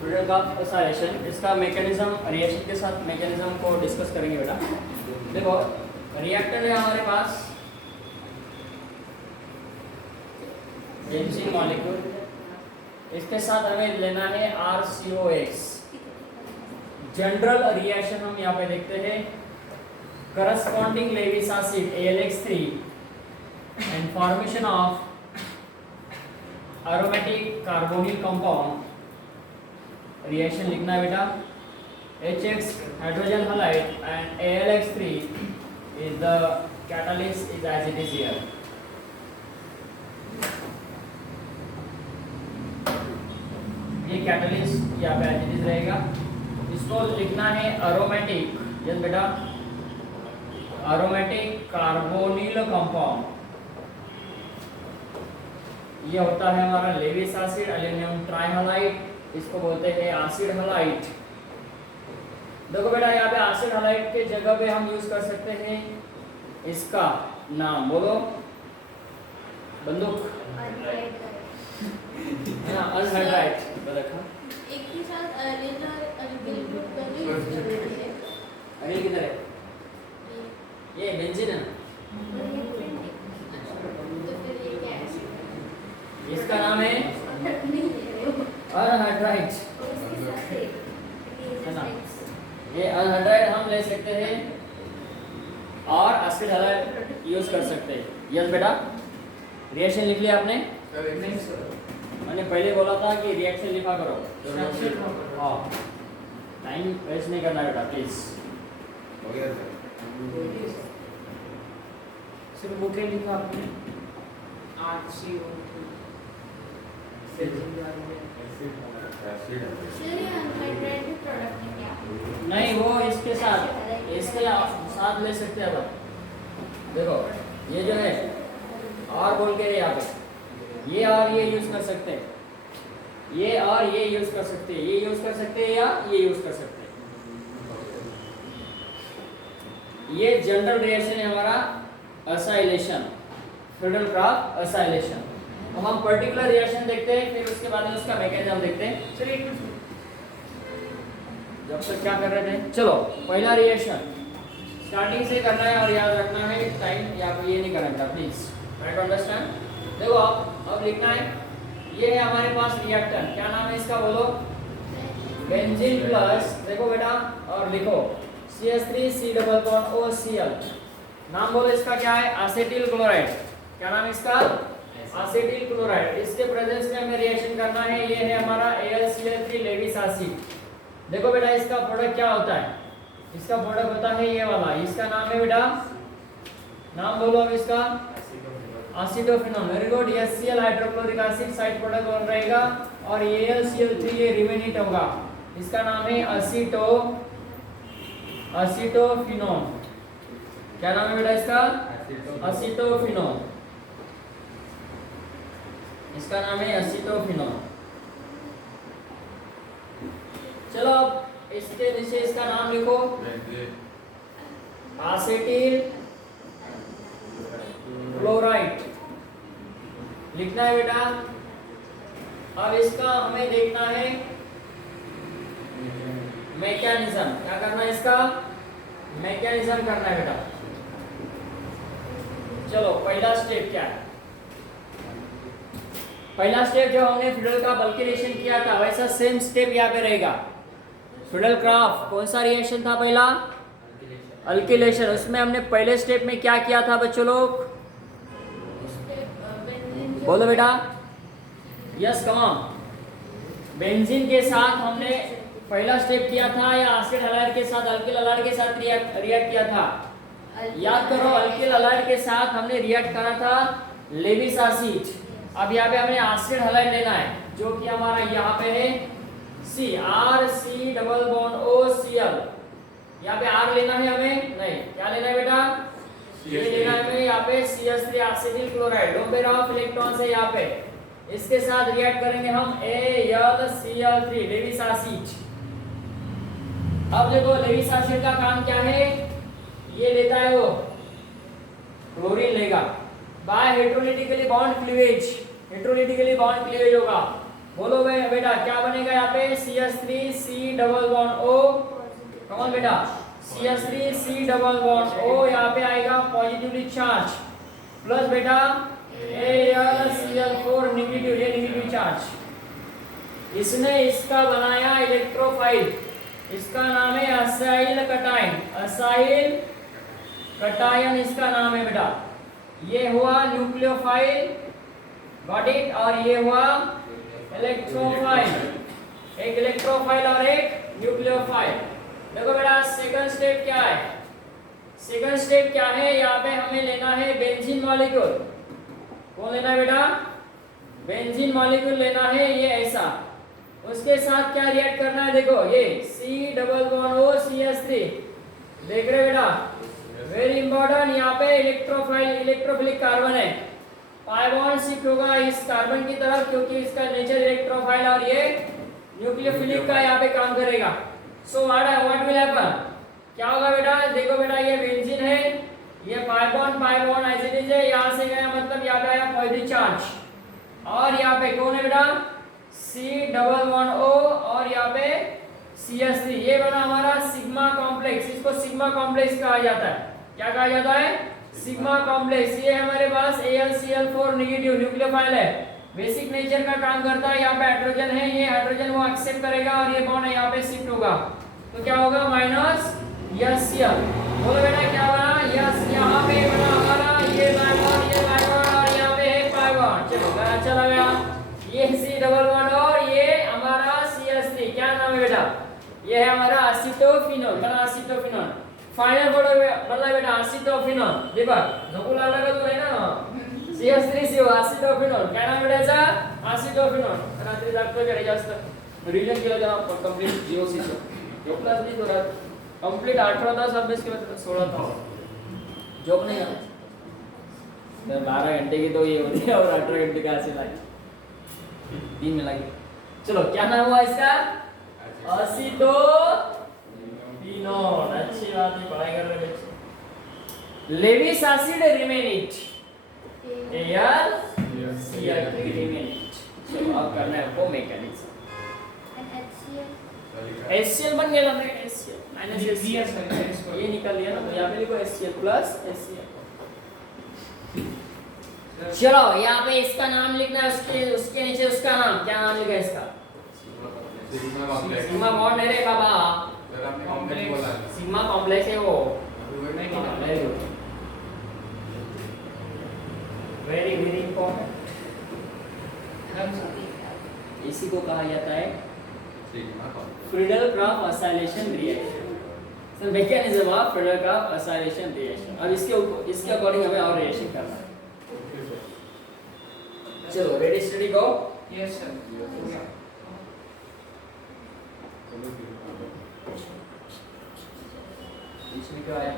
Product of acylation, इसका mechanism reaction के साथ मैकेनिज्म को डिस्कस करेंगे बेटा। देखो रिएक्टर है हमारे पास बेंजीन मॉलिक्यूल, इसके साथ हमें लेना है RCOX। जनरल रिएक्शन हम यहाँ पे देखते हैं, corresponding Lewis acid AlX3 and formation of aromatic carbonyl compound. Reaction लिखना है बेटा, HX hydrogen halide and AlX3 is the catalyst is as it is here। ये कैटलिस्ट यहाँ पे एज इट इज रहेगा। इसको लिखना है एरोमेटिक, यस बेटा, एरोमेटिक कार्बोनिल कंपाउंड। ये होता है हमारा लेविस एसिड एल्युमिनियम ट्राइहैलाइड, इसको बोलते हैं एसिड हैलाइड। देखो बेटा यहाँ पे एसिड हैलाइड के जगह पे हम यूज कर सकते हैं इसका नाम, बोलो बंदूक, अनहाइड्राइड रखा। एक के साथ अनिल ग्रुप करके यूज कर रहे हैं। अनिल किधर है? ये बेंजीन है। तो फिर ये क्या है? इसका नाम है अनहाइड्राइड, है ना। ये अनहाइड्राइड हम ले सकते हैं और एसिड हैलाइड यूज कर सकते हैं। यस बेटा, रिएक्शन लिख लिया आपने? नहीं सर, मैंने पहले बोला था कि रिएक्शन लिखा करो। हाँ, टाइम वेस्ट नहीं करना बेटा प्लीज। हो गया सर। सिर्फ वो क्या लिखा आपने? RCO2 सर ये अनहाइड्रेटेड प्रोडक्ट है क्या? नहीं, वो इसके साथ साथ ले सकते हैं। अब देखो ये जो है और बोल के यहाँ पे ये और ये यूज कर सकते हैं, ये और ये यूज कर सकते हैं, ये यूज कर सकते हैं या ये यूज कर सकते हैं। ये जनरल रिएक्शन है हमारा एसाइलेशन, फ्रीडल-क्राफ्ट एसाइलेशन। अब हम पर्टिकुलर रिएक्शन देखते हैं, फिर उसके बाद में उसका मैकेनिज्म देखते हैं। चलिए एक मिनट, जब तक क्या कर रहे थे, चलो पहला रिएक्शन स्टार्टिंग से करना है और याद रखना है टाइम या ये नहीं करना प्लीज, ट्राई टू अंडरस्टैंड। देखो अब लिखना है, ये है हमारे पास रिएक्टर, क्या नाम है इसका बोलो? बेंजीन प्लस, देखो बेटा और लिखो CH3C डबल बॉन्ड OCl। नाम बोलो इसका क्या है? Acetyl chloride. क्या नाम है इसका? Acetyl chloride. इसके प्रेजेंस में हमें रिएक्शन करना है। ये है हमारा AlCl3 लेविस एसिड। देखो बेटा इसका प्रोडक्ट क्या होता है? इसका प्रोडक्ट होता है ये वाला, इसका नाम है बेटा, नाम बोलो अब इसका, acetophenol. Very good. HCl hydrochloric acid side product बन रहेगा और AlCl3 ये रिमेनिट होगा। इसका नाम है एसिटोफिनोल। क्या नाम है बेटा इसका? एसिटोफिनोल। इसका नाम है एसिटोफिनोल। चलो अब इसके नीचे इसका नाम लिखो, एसिटिल क्लोराइड लिखना है बेटा। अब इसका हमें देखना है मैकेनिज्म, क्या करना है इसका? मैकेनिज्म करना है बेटा। चलो पहला स्टेप क्या है? पहला स्टेप जो हमने फ्रीडल का बल्किलेशन किया था वैसा सेम स्टेप यहाँ पे रहेगा। फ्रीडल क्राफ्ट कौन सा रिएक्शन था पहला? अल्किलेशन। उसमें हमने पहले स्टेप में क्या किया था बच्चों लोग? बोलो बेटा, यस कम ऑन। बेंजीन के साथ हमने पहला स्टेप किया था या एसिड हैलाइड के साथ, अल्किल हैलाइड के साथ रिएक्ट किया था? याद करो, अल्किल हैलाइड के साथ हमने रिएक्ट करा था लेविस एसिड। अब यहाँ पे हमें एसिड हैलाइड लेना है जो कि हमारा यहाँ पे है CR डबल बॉन्ड OCl। यहाँ पे R लेना है हमें? नहीं, क्या लेना है बेटा? ये लेना है हमें यहाँ पे CH3 एसिटिल क्लोराइड। दो पेयर ऑफ इलेक्ट्रॉन्स है यहाँ पे, इसके साथ रिएक्ट करेंगे हम AlCl3 लेविस एसिड। अब देखो लेविस एसिड का काम क्या है? ये लेता है वो क्लोरीन लेगा, by hydrolytically bond cleavage heterolytically bond cleavage होगा। बोलो बेटा क्या बनेगा यहाँ पे CH3 C double bond O, कौन बेटा CH3 C double bond O यहाँ पे आएगा पॉजिटिवली चार्ज, प्लस बेटा AlCl4 नेगेटिव, ये नेगेटिव चार्ज। इसने इसका बनाया इलेक्ट्रोफाइल, इसका नाम है असाइल कटायन, असाइल कटायन इसका नाम है बेटा। ये हुआ न्यूक्लियोफाइल, गॉट इट, और ये हुआ इलेक्ट्रोफाइल, एक इलेक्ट्रोफाइल और एक न्यूक्लियोफाइल। देखो बेटा सेकंड स्टेप क्या है, सेकंड स्टेप क्या है, यहाँ पे हमें लेना है बेंजीन मॉलिक्यूल। कौन लेना है बेटा, बेंजीन मॉलिक्यूल लेना है, ये ऐसा। उसके साथ क्या रिएक्ट करना है, देखो ये C double bond O CH3, देख रहे बेटा, वेरी इंपॉर्टेंट। यहाँ पे इलेक्ट्रोफाइल, इलेक्ट्रोफिलिक कार्बन है, पाई बॉन्ड शिफ्ट होगा इस कार्बन की तरफ, क्योंकि इसका नेचर इलेक्ट्रोफाइल और ये न्यूक्लियोफिलिक का यहाँ पे काम करेगा। सो व्हाट विल हैपन, क्या होगा बेटा, देखो बेटा ये बेंजीन है, ये pi bond as it is है, यहाँ से गया मतलब यहाँ पे आया पॉजिटिव चार्ज, और यहाँ पे कौन है बेटा C डबल बॉन्ड O और यहाँ पे CH3, ये बना हमारा सिग्मा कॉम्प्लेक्स। इसको सिग्मा कॉम्प्लेक्स कहा जाता है, क्या कहा जाता है, सिग्मा कॉम्प्लेक्स। ये हमारे पास AlCl4 नेगेटिव न्यूक्लियोफाइल है, बेसिक नेचर का काम करता है। यहाँ पे हाइड्रोजन है, ये हाइड्रोजन वो एक्सेप्ट करेगा और ये बॉन्ड यहाँ पे शिफ्ट होगा, तो क्या होगा माइनस HCl। बोलो बेटा क्या बना, यस यहाँ पे बना हमारा ये बाई बॉन्ड, ये बाई बॉन्ड और यहाँ पे है पाई बॉन्ड। चलो अच्छा लगा, ये C डबल बॉन्ड और ये हमारा CH3, क्या नाम है बेटा, ये है हमारा एसिटोफिनोल, बना एसिटोफिनोल। फाइनल बोला बेटा एसिटोफिनोल, देखो झोंकू लागला का तो है ना CH3CO एसिटोफिनोल, काय नाम बेटाचा एसिटोफिनोल। रात्री जागतो जरा जास्त रिव्हिजन केलं जरा कंप्लीट GOC जो क्लास नहीं तो रात कंप्लीट 18 तास अभ्यास केला तर 16 तास जॉब नहीं है, तो 12 घंटे की तो ये होती है और 18 घंटे का ऐसे लागे 3 में लगे। चलो क्या नाम हुआ इसका, एसिटोफिनोल। अच्छी बात है, पढ़ाई कर रहे बच्चे। Lewis acid remain it, AlCl3 remain it. चलो अब करना है वो मैकेनिज्म। HCl बन गया ना, HCl माइनस HCl ये निकल लिया ना, तो यहाँ पे लिखो HCl प्लस HCl। चलो यहाँ पे इसका नाम लिखना है, उसके नीचे उसका नाम, क्या नाम लिखा है इसका, सिग्मा बॉन्ड है रे बाबा, सिग्मा कॉम्प्लेक्स है वो। वेरी वेरी इंपॉर्टेंट, इसी को कहा जाता है Friedel Craft acylation reaction, so mechanism of Friedel Craft acylation reaction. और इसके अकॉर्डिंग हमें और रिएक्शन करना है। चलो ready study go. Yes sir. इसमें क्या आया,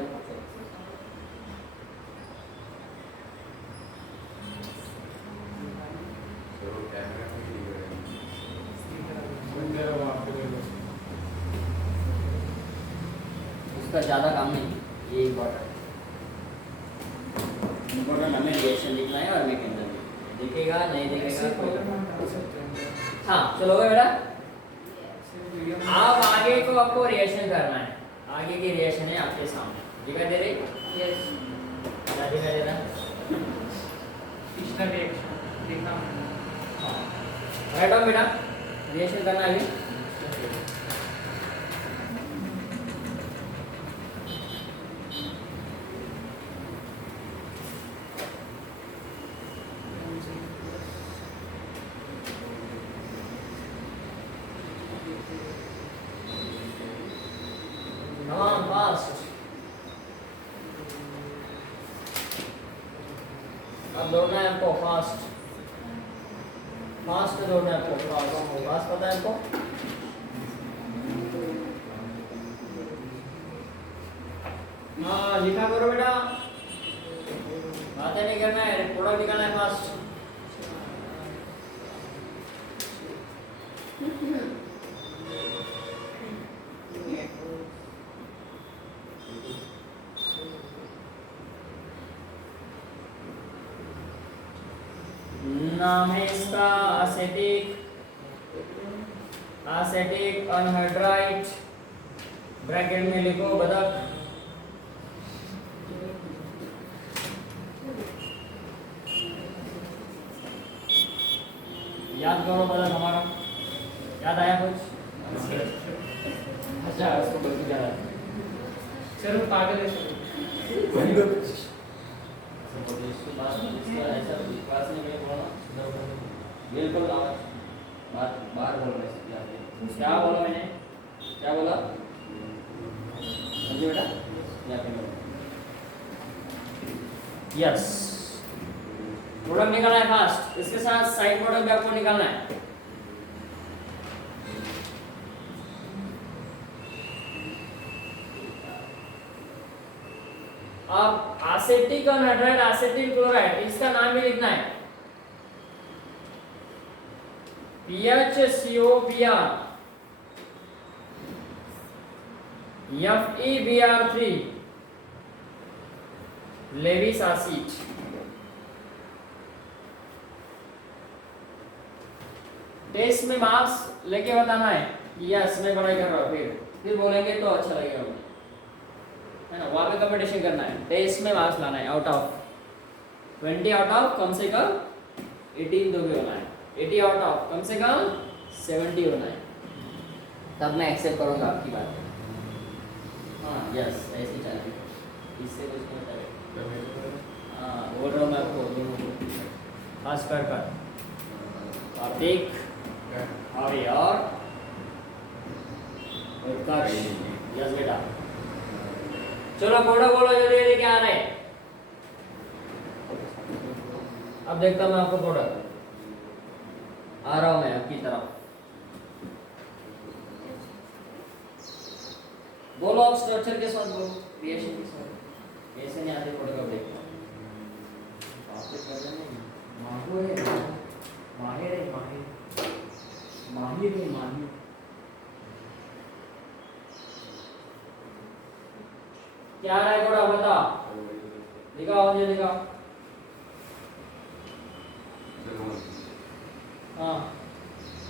उसका ज्यादा काम नहीं, ये इम्पोर्टेंट हमें रिएक्शन लिखना है और मैकेनिज्म देखेगा नहीं देखेगा। हाँ चलो बेटा, आप आगे को आपको रिएक्शन करना है, आगे की रिएक्शन है आपके सामने, दिखाई दे रही, यस क्या दिखाई दे रहा, पिछला रिएक्शन देखा। राइट ऑन बेटा, रिएक्शन करना है अभी। Come on, fast. अब दौड़ना है हमको, फास्ट फास्ट दौड़ना है हमको, फास्ट पता है हमको। हाँ लिखा करो बेटा, बातें नहीं करना है, प्रोडक्ट लिखाना है फास्ट। नाम है इसका एसेटिक अनहाइड्राइड, ब्रैकेट में लिखो बदक। याद करो बदक हमारा, याद आया कुछ? अच्छा उसको बोल के याद सर वो पागल है सर। ऐसा विश्वास नहीं मैं बोला बिल्कुल आवाज बात बाहर बोल रहे हैं क्या बोला मैंने, क्या बोला समझे बेटा? यहाँ पे यस, प्रोडक्ट निकालना है फास्ट, इसके साथ साइड प्रोडक्ट भी आपको निकालना है। अब एसिटिक अनहाइड्राइड एसिटिल क्लोराइड, इसका नाम भी लिखना है PHCOBr FeBr3 Lewis acid. Test में मार्क्स लेके बताना है कि यस मैं पढ़ाई कर रहा हूँ, फिर बोलेंगे तो अच्छा लगेगा मुझे, है ना? वहाँ पे कंपटीशन करना है, टेस्ट में मार्क्स लाना है। आउट ऑफ 20 आउट ऑफ कम से कम 18 तो भी होना है, 80 आउट ऑफ कम से कम 70 होना है, तब मैं एक्सेप्ट करूँगा आपकी बात। हाँ यस ऐसे चलेगा, इससे कुछ नहीं होता है। हाँ बोल रहा हूँ मैं आपको दोनों को खास कर कार्तिक और यार उत्कर्ष। यस बेटा चलो कोड़ा बोलो जल्दी जल्दी क्या आ रहा है। अब देखता हूं मैं आपको प्रोडक्ट, आ रहा हूं मैं आपकी तरफ। बोलो आप स्ट्रक्चर के साथ बोलो, रिएक्शन के साथ। ऐसे नहीं आते प्रोडक्ट, अब देखो आपके कर रहे हैं माहिर है, माहिर है, माहिर माहिर है, माहिर। क्या आ रहा है कोड़ा बता, दिखाओ मुझे, दिखाओ। हाँ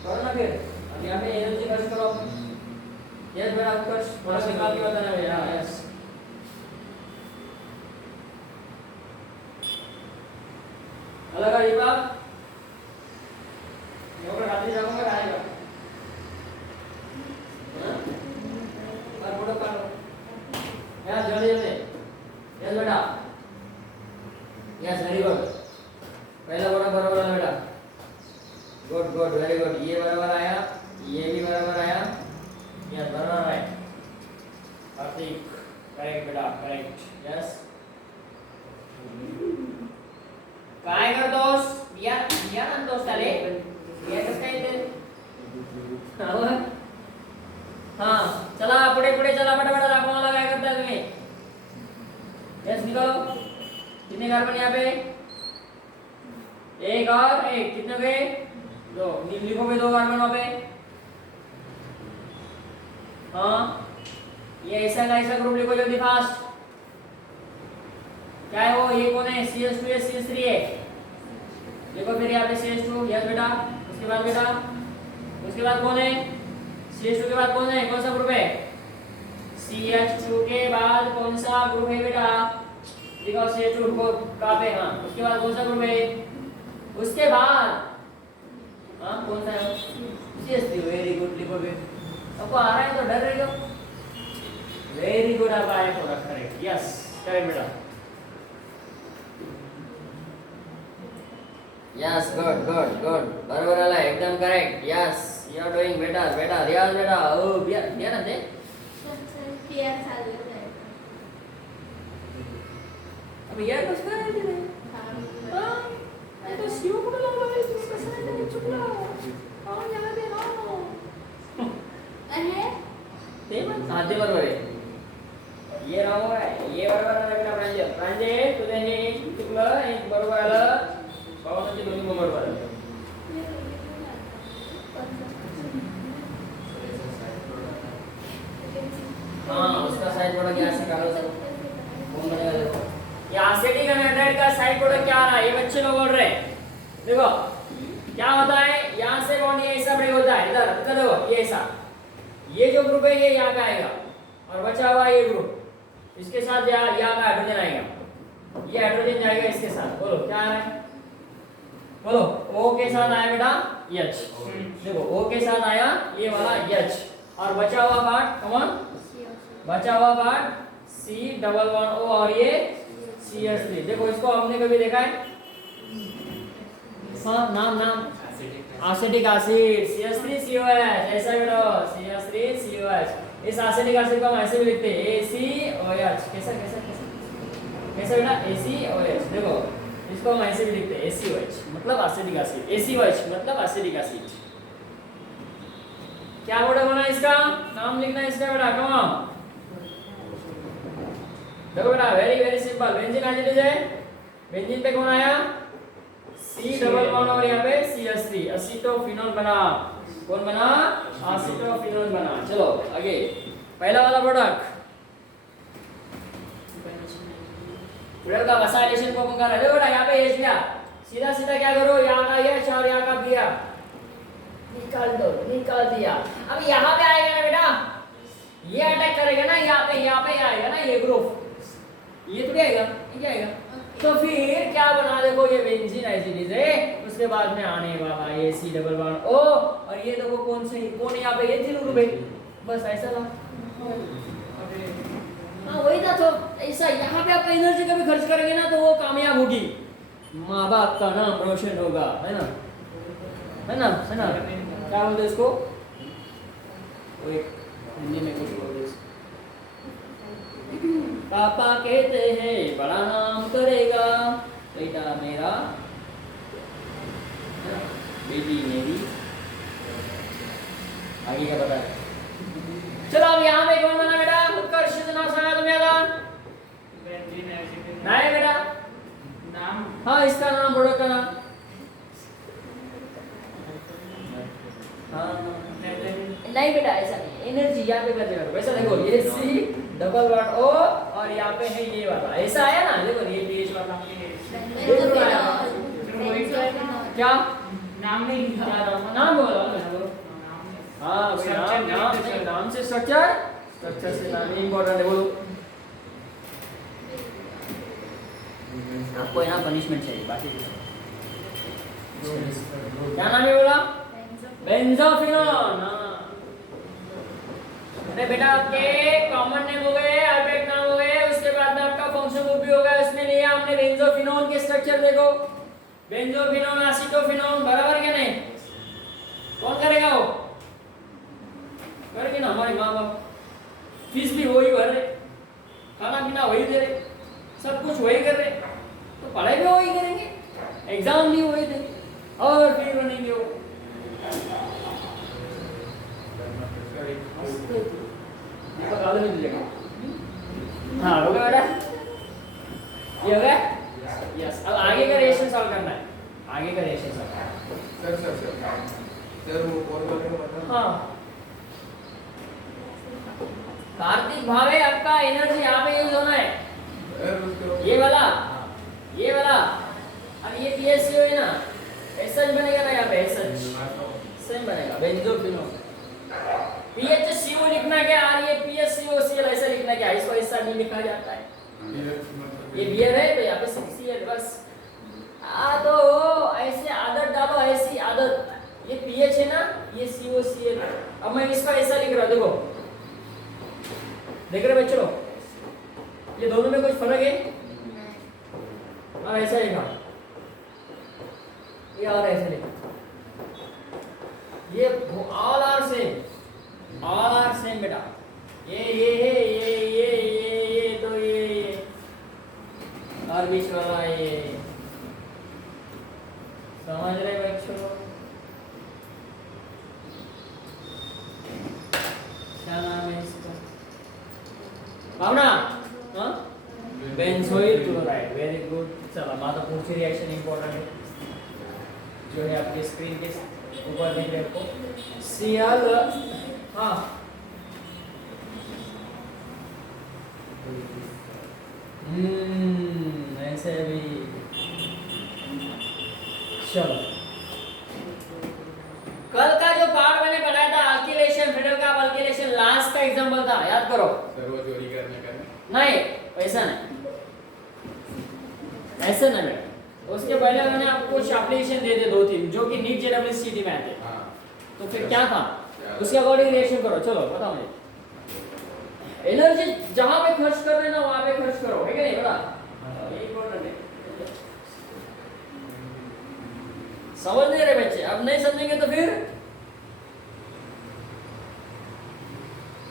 करो ना फिर, अब यहाँ पे एनर्जी खर्च करो। यस बेटा उत्कर्ष थोड़ा सा निकाल के बताना भैया। यस अलग आ दीपक, ये ऊपर खाते जाऊंगा खाएगा और फोटो काटो यार जल्दी जल्दी। यस बेटा, यस वेरी गुड, पहला बोला बराबर है बेटा, गुड गुड वेरी गुड। ये बराबर आया, ये भी बराबर आया, यस बराबर है कार्तिक, करेक्ट बेटा करेक्ट। यस काय कर दोस्त या ना दोस्त आले या कसं काय ते हाँ चला पुढे पुढे चला, फटाफट दाखवा मला काय करताय तुम्ही। यस निकालो, कितने कार्बन यहाँ पे, एक और एक, कितने गए, दो। लिखोगे दो कार्बन वहां पे। हाँ ये ऐसा का ऐसा ग्रुप लिखो जल्दी फास्ट। क्या है वो, ये कौन है, CH2 है CH3 है, देखो फिर यहाँ पे CH2। यस बेटा, उसके बाद बेटा, उसके बाद कौन है, CH2 के बाद कौन है, कौन सा ग्रुप है, CH2 के बाद कौन सा ग्रुप है बेटा, देखो CH2 को कहाँ पे, हाँ उसके बाद कौन सा ग्रुप है, उसके बाद हाँ कौन सा है, CH3। वेरी गुड, लिखो फिर, आपको आ रहा है तो डर रही हो, वेरी गुड, आप आए तो रख करेक्ट। यस करेक्ट बेटा, यस गुड गुड गुड, बराबर आला एकदम correct. Yes you are doing better बेटा, रियाज बेटा। ओ बिया बिया ना दे PR चाललं आहे. अब यार कुछ कर रहे थे हां ये तो सीओ को लावला है, कसं नाही ते चुकला हां याला दे ना आहे ते पण साधे बरोबर आहे, ये राव आहे, ये बरोबर आहे बेटा। प्रांजल प्रांजल तुझे हे एक चुकलं, एक बरोबर आलं, पावसाची दोन्ही बरोबर आलं। हाँ उसका साइड प्रोडक्ट यहाँ से निकालो सर, कौन बनेगा देखो। ये एसिटिक अनहाइड्राइड का साइड प्रोडक्ट क्या आ रहा है, ये बच्चे लोग बोल रहे हैं, देखो क्या होता है, यहाँ से बॉन्ड ये ऐसा ब्रेक होता है, इधर इधर देखो, ये ऐसा, ये जो ग्रुप है ये यहाँ पे आएगा और बचा हुआ ये ग्रुप, इसके साथ यहाँ पे हाइड्रोजन आएगा, ये हाइड्रोजन जाएगा इसके साथ। बोलो क्या आ रहा है, बोलो O के साथ आया बेटा H, देखो O के साथ आया ये वाला H और बचा हुआ पार्ट कौन, बचा हुआ पार्ट C11O और ये CH3। देखो इसको हमने कभी देखा है, हाँ नाम एसिटिक एसिड CH3COH, ऐसा बेटा CH3COH। इस एसिटिक एसिड को हम ऐसे भी लिखते हैं ACOH, कैसा कैसा कैसा कैसा बेटा ACOH। देखो इसको हम ऐसे भी लिखते हैं ACOH मतलब एसिटिक एसिड, ACOH मतलब एसिटिक एसिड। क्या वर्ड बना इसका, नाम लिखना है इसका बेटा, कौन, देखो बेटा very very simple. Benzene acid है, बेंजीन पे कौन आया C11 और यहाँ पे CH3, एसिटोफिनोल बना, कौन बना, एसिटोफिनोल बना। चलो आगे, पहला वाला प्रोडक्ट प्रोडक्ट का वसाइलेशन को कौन कर रहा है, देखो बेटा यहाँ पे H लिया, सीधा सीधा क्या करो, यहाँ का H और यहाँ का Br निकाल दो, निकाल दिया। अब यहाँ पे आएगा ना बेटा, ये अटैक करेगा ना यहाँ पे आएगा ना ये ग्रुप, ये थोड़ी आएगा, ये आएगा। तो फिर क्या बना, देखो ये बेंजीन एसिड है, उसके बाद में आने वाला ये C11O और ये देखो कौन यहाँ पे एथिल ग्रुप है, बस ऐसा था। हाँ वही था। तो ऐसा यहाँ पे आप एनर्जी कभी खर्च करेंगे ना तो वो कामयाब होगी, माँ बाप का नाम रोशन होगा, है ना, है ना, है ना। क्या बोलते हैं इसको, वो एक हिंदी में कुछ बोलते हैं, पापा कहते हैं बड़ा नाम करेगा बेटा मेरा, बेटी मेरी, आगे क्या बता रहे। चलो अब यहाँ पे कौन बना बेटा, उत्कर्ष नाम सुना तुमने था, बेंजीन एसिड नहीं बेटा, नाम, हाँ इसका नाम, प्रोडक्ट का नाम, हाँ नहीं बेटा ऐसा नहीं, एनर्जी यहाँ पे कर देगा वैसा। देखो ये C11O और यहाँ पे है ये वाला, ऐसा आया ना, देखो ये pH वाला क्या नाम नहीं लिखा, क्या नाम, नाम बोलो बोलो, हाँ वही नाम से स्ट्रक्चर से नाम इम्पोर्टेंट है। बोलो आपको यहाँ पनिशमेंट चाहिए, बाकी क्या नाम है बोला, बेंजोफिनोल। अरे बेटा आपके कॉमन नेम हो गए, अल्फाबेट नाम हो गए, उसके बाद में आपका फंक्शन ग्रुप भी हो गया, उसमें लिया हमने बेंजोफिनोल के स्ट्रक्चर। देखो बेंजोफिनोल एसिटोफिनोल, बराबर क्या नहीं, कौन करेगा वो, करेंगे ना हमारे माँ बाप, फीस भी वही भर रहे, खाना पीना वही दे रहे, सब कुछ वही कर रहे, तो पढ़ाई भी वही करेंगे, एग्जाम भी वही देंगे और फिर बनेंगे वो। हाँ हो गया बेटा, ये हो गया, यस। अब आगे का रिएक्शन सॉल्व करना है, आगे का रिएक्शन सॉल्व। सर वो और वाले को बता। हाँ कार्तिक भावे, आपका एनर्जी यहाँ पे यूज होना है, ये वाला और ये PHCO है ना, SH बनेगा ना यहाँ पे, SH सेम बनेगा बेंजोफिनोल। PHCO लिखना क्या, और ये PHCOCl ऐसा लिखना क्या, इसको ऐसा नहीं लिखा जाता है, ये बियर है तो यहाँ पे CCl बस। तो ऐसे आदत डालो, ऐसी आदत, ये पीएच है ना, ये COCl। अब मैं इसका ऐसा लिख रहा हूँ, देखो देख रहे बच्चों, ये दोनों में कुछ फर्क है, और ऐसा लिखा, ये और ऐसे लिखा, ये ऑल आर सेम बेटा, ये है, ये तो ये और बीच वाला ये, समझ रहे बच्चों, क्या नाम है इसका, भावना, हाँ बेंजोइल क्लोराइड, वेरी गुड। चलो महत्वपूर्ण रिएक्शन इंपॉर्टेंट है जो है आपके स्क्रीन के ऊपर दिख रहे हो, Cl, हाँ ऐसे भी। चलो एग्जांपल था, याद करो। सर्व चोरी करने का नहीं, ऐसा नहीं, ऐसे नहीं बेटा। उसके पहले मैंने आपको कुछ एप्लीकेशन दे दे 2-3 जो कि नीट जेडब्ल्यूसीटी में आते। हाँ तो फिर क्या था, उसके अकॉर्डिंग रिएक्शन करो। चलो बताओ मुझे, एनर्जी जहां पे खर्च कर रहे ना वहां पे खर्च करो, है कि नहीं बता? ये इंपॉर्टेंट है। समझ नहीं रहे बच्चे? अब नहीं समझेंगे तो फिर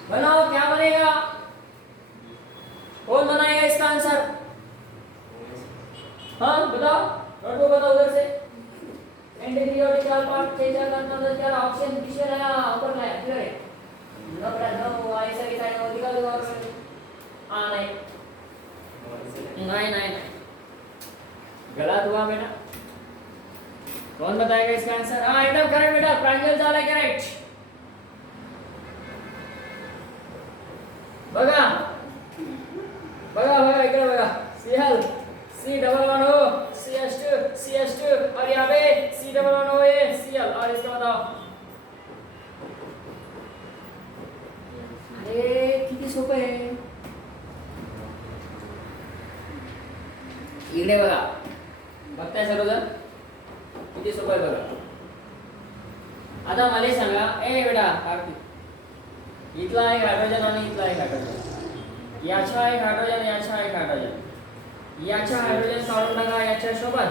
बनाओ, क्या बनेगा? कौन बनाएगा इसका आंसर? हाँ बताओ, नोटबुक बताओ उधर से। एंटीपीरियोडिक पार्ट चेंजर का मतलब क्या ऑप्शन पीछे लाया ऊपर लाया, क्लियर है? नो बेटा नो, ऐसा की साइन होती का और हां नहीं नहीं नहीं गलत हुआ बेटा। कौन बताएगा इसका आंसर? हाँ एकदम करेक्ट बेटा, प्रांजल झाला करेक्ट। बघा बघा बघा इकडे बघा, सीएल C11O CH2 और यहाँ पे C11OA Cl और इसका बताओ। अरे किती सोपं आहे, इकडे बघा, बघताय सर्वजण किती सोपं आहे बघा। आता मला सांगा, ए बेटा कार्तिक, इथला एक हायड्रोजन आणि इथला एक हायड्रोजन, याचा एक हायड्रोजन, याचा एक हायड्रोजन, याचा हायड्रोजन काढून टाका याच्या सोबत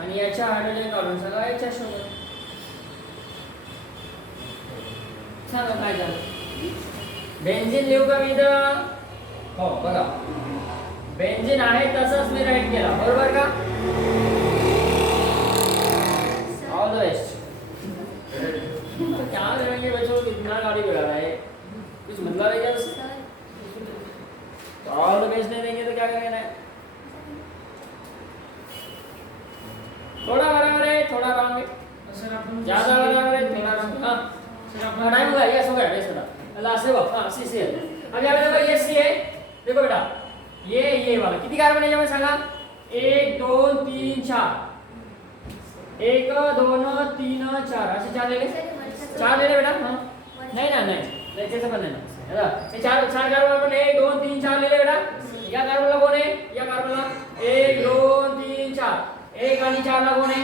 आणि याचा हायड्रोजन काढून टाका याच्या सोबत। सांगा काय झालं? बेन्झीन लिहू का मी इथं? हो बघा, बेन्झीन आहे तसंच मी राईट केला, बरोबर का? All the best. क्या करेंगे बच्चों, कितना गाड़ी बिगा रहा है, कुछ मतलब है क्या उससे? ऑल द बेस्ट नहीं देंगे तो क्या करेंगे? थोड़ा बराबर है, थोड़ा रॉन्ग है, सर आपण ज्यादा बराबर है, थोड़ा रॉन्ग। हाँ सर आपण टाइम हुआ, यस हो गया, यस बेटा, लास्ट है वो। हाँ सी सी है। अब यहाँ पे देखो ये सी है, देखो बेटा ये वाला कितनी कार्बन है जब सांगा? 1 2 3 4, 1 2 3 4 असे 4 ले ले, 4 ले ले बेटा। हाँ नहीं ना नहीं कैसे बनने ना, ये चार कार्बन अपन 1 2 3 4 ले ले बेटा। या कार्बनला कोण आहे? या कार्बनला 1 2 3 4, 1 आणि 4 ला कोण आहे?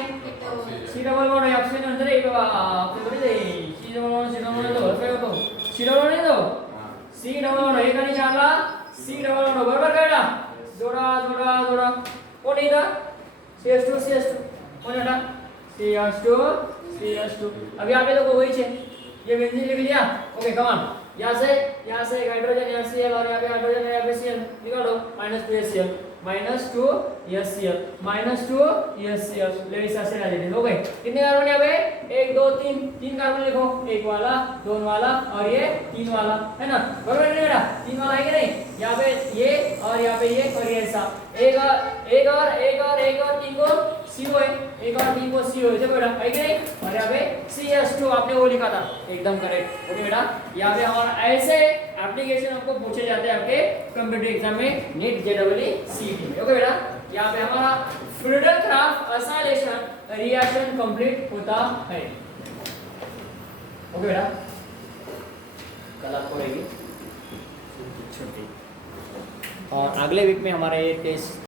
सी डबल बॉन्ड आहे, ऑप्शन नंतर एक ऑप्शन थोडी आहे, सी डबल बॉन्ड तो काय होतो? सी डबल बॉन्ड आहे तो, सी डबल बॉन्ड 1 आणि 4 ला सी डबल बॉन्ड, बरोबर का बेटा? जोडा जोडा जोडा, कोण इथं? CH2 कोण बेटा? CH2। अब यहाँ पे देखो वही है, ये बेंजीन लिख लिया, ओके कम ऑन। यहाँ से एक हाइड्रोजन, यहाँ Cl और यहाँ पे हाइड्रोजन है, यहाँ पे Cl निकालो, -2HCl, -2HCl, -2HCl, ले इस ऐसे आ जाएंगे, हो गए। कितने कार्बन यहाँ पे? 1 2 3 कार्बन लिखो, 1 वाला, 2 वाला और ये 3 वाला, है ना? बराबर है बेटा? 3 वाला है कि नहीं? यहाँ पे ये और यहाँ पे ये और ये ऐसा, एक और 3 को CO है, 1 और 3 को CO है, बेटा है कि नहीं? और यहाँ पे CH2 आपने वो लिखा था, एकदम करेक्ट, ओके बेटा। यहाँ पे हमारा ऐसे एप्लीकेशन आपको पूछे जाते हैं आपके कॉम्पिटिटिव एग्जाम में, नीट जेडब्ल्यूसीटी में, ओके बेटा। यहाँ पे हमारा Friedel craft acylation reaction complete होता है, ओके बेटा। कल आपको रहेगी छुट्टी और अगले वीक में हमारा ये टेस्ट